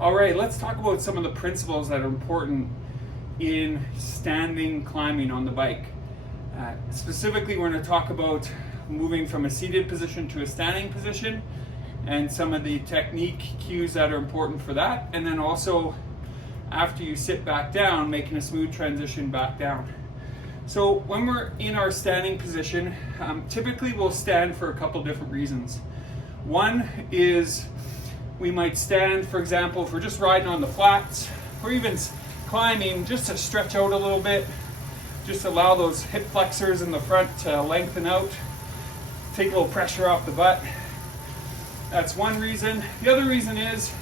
All right, let's talk about some of the principles that are important in standing climbing on the bike. Specifically, we're going to talk about moving from a seated position to a standing position and some of the technique cues that are important for that. And then also, after you sit back down, making a smooth transition back down. So when we're in our standing position, typically we'll stand for a couple different reasons. One is we might stand, for example, if we're just riding on the flats or even climbing, just to stretch out a little bit, just allow those hip flexors in the front to lengthen out, take a little pressure off the butt. That's one reason. The other reason is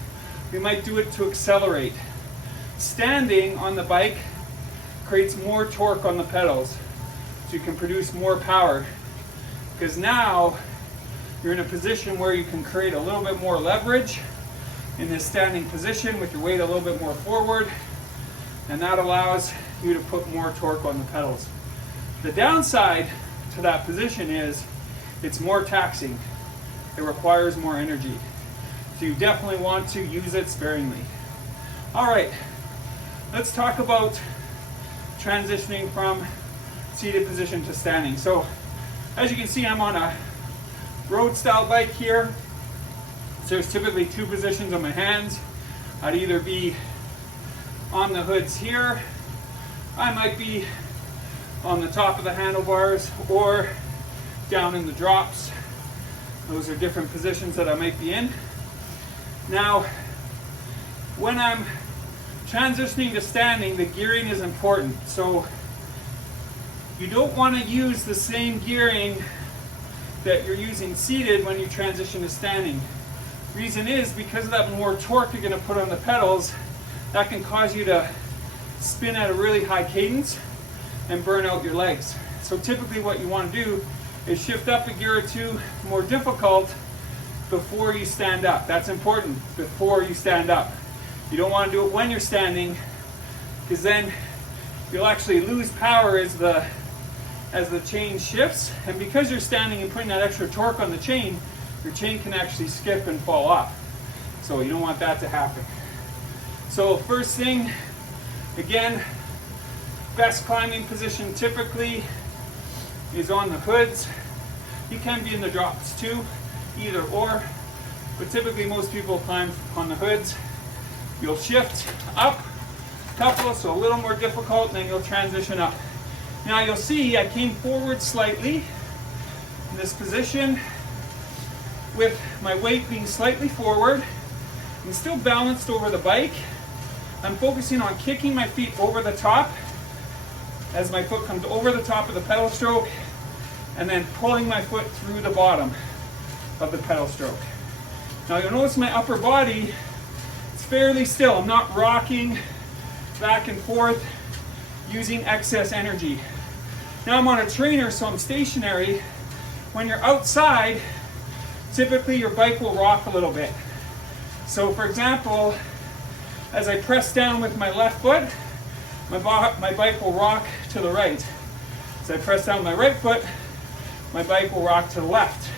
we might do it to accelerate. Standing on the bike creates more torque on the pedals, so you can produce more power, because now you're in a position where you can create a little bit more leverage in this standing position with your weight a little bit more forward, and that allows you to put more torque on the pedals. The downside to that position is it's more taxing. It requires more energy. So you definitely want to use it sparingly. All right, let's talk about transitioning from seated position to standing. So as you can see, I'm on a road style bike here. So there's typically two positions on my hands. I'd either be on the hoods here, I might be on the top of the handlebars, or down in the drops. Those are different positions that I might be in. Now, when I'm transitioning to standing, the gearing is important. So you don't want to use the same gearing that you're using seated when you transition to standing. Reason is because of that more torque you're going to put on the pedals, that can cause you to spin at a really high cadence and burn out your legs. So typically what you want to do is shift up a gear or two, more difficult, before you stand up. That's important, before you stand up. You don't want to do it when you're standing, because then you'll actually lose power as the chain shifts, and because you're standing and putting that extra torque on the chain, your chain can actually skip and fall off. So you don't want that to happen. So first thing, again, best climbing position typically is on the hoods. You can be in the drops too, either or, but typically most people climb on the hoods. You'll shift up a couple, so a little more difficult, and then you'll transition up. Now you'll see I came forward slightly in this position with my weight being slightly forward and still balanced over the bike. I'm focusing on kicking my feet over the top as my foot comes over the top of the pedal stroke, and then pulling my foot through the bottom of the pedal stroke. Now you'll notice my upper body is fairly still. I'm not rocking back and forth using excess energy. Now I'm on a trainer, so I'm stationary. When you're outside, typically your bike will rock a little bit. So for example, as I press down with my left foot, my bike will rock to the right. As I press down with my right foot, my bike will rock to the left.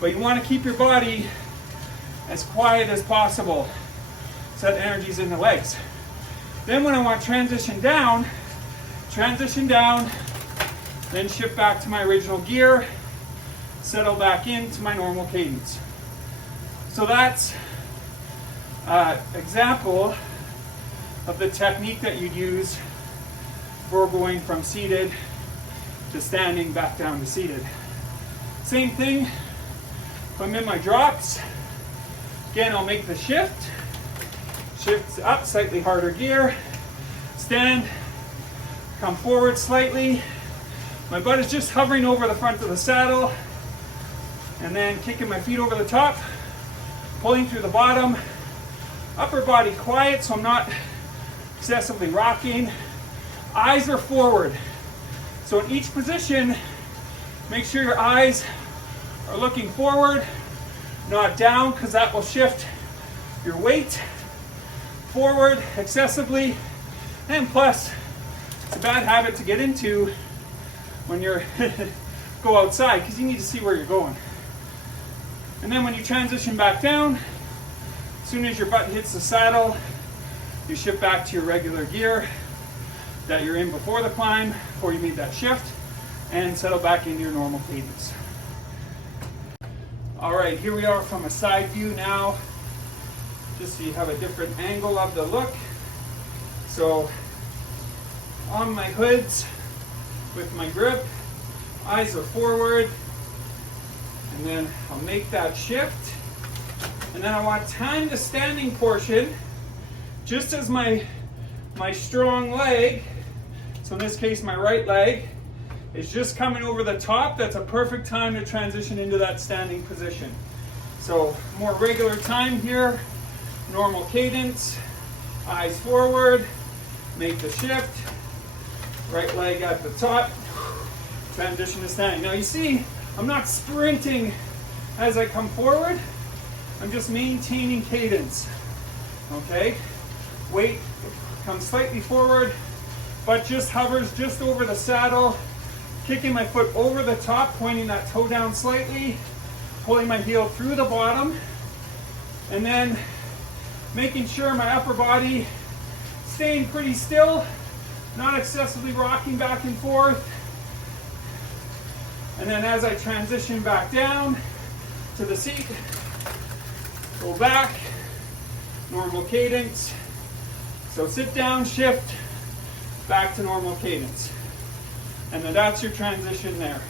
But you want to keep your body as quiet as possible so that energy's in the legs. Then when I want to transition down, then shift back to my original gear, settle back into my normal cadence. So that's an example of the technique that you'd use for going from seated to standing back down to seated. Same thing, if I'm in my drops, again I'll make the shift up, slightly harder gear, stand, come forward slightly, my butt is just hovering over the front of the saddle, and then kicking my feet over the top, pulling through the bottom, upper body quiet so I'm not excessively rocking, eyes are forward. So in each position, make sure your eyes are looking forward, not down, because that will shift your weight forward excessively. And plus, it's a bad habit to get into when you're go outside, because you need to see where you're going. And then when you transition back down, soon as your butt hits the saddle, you shift back to your regular gear that you're in before the climb, before you made that shift, and settle back into your normal cadence. All right, here we are from a side view now, just so you have a different angle of the look. So on my hoods with my grip, eyes are forward, and then I'll make that shift. And then I want to time the standing portion just as my strong leg, so in this case my right leg, is just coming over the top. That's a perfect time to transition into that standing position. So more regular time here, normal cadence, eyes forward, make the shift, right leg at the top, transition to standing. Now you see, I'm not sprinting as I come forward, I'm just maintaining cadence, okay? Weight comes slightly forward, but just hovers just over the saddle, kicking my foot over the top, pointing that toe down slightly, pulling my heel through the bottom, and then making sure my upper body staying pretty still, not excessively rocking back and forth. And then as I transition back down to the seat, go back, normal cadence. So sit down, shift, back to normal cadence. And then that's your transition there.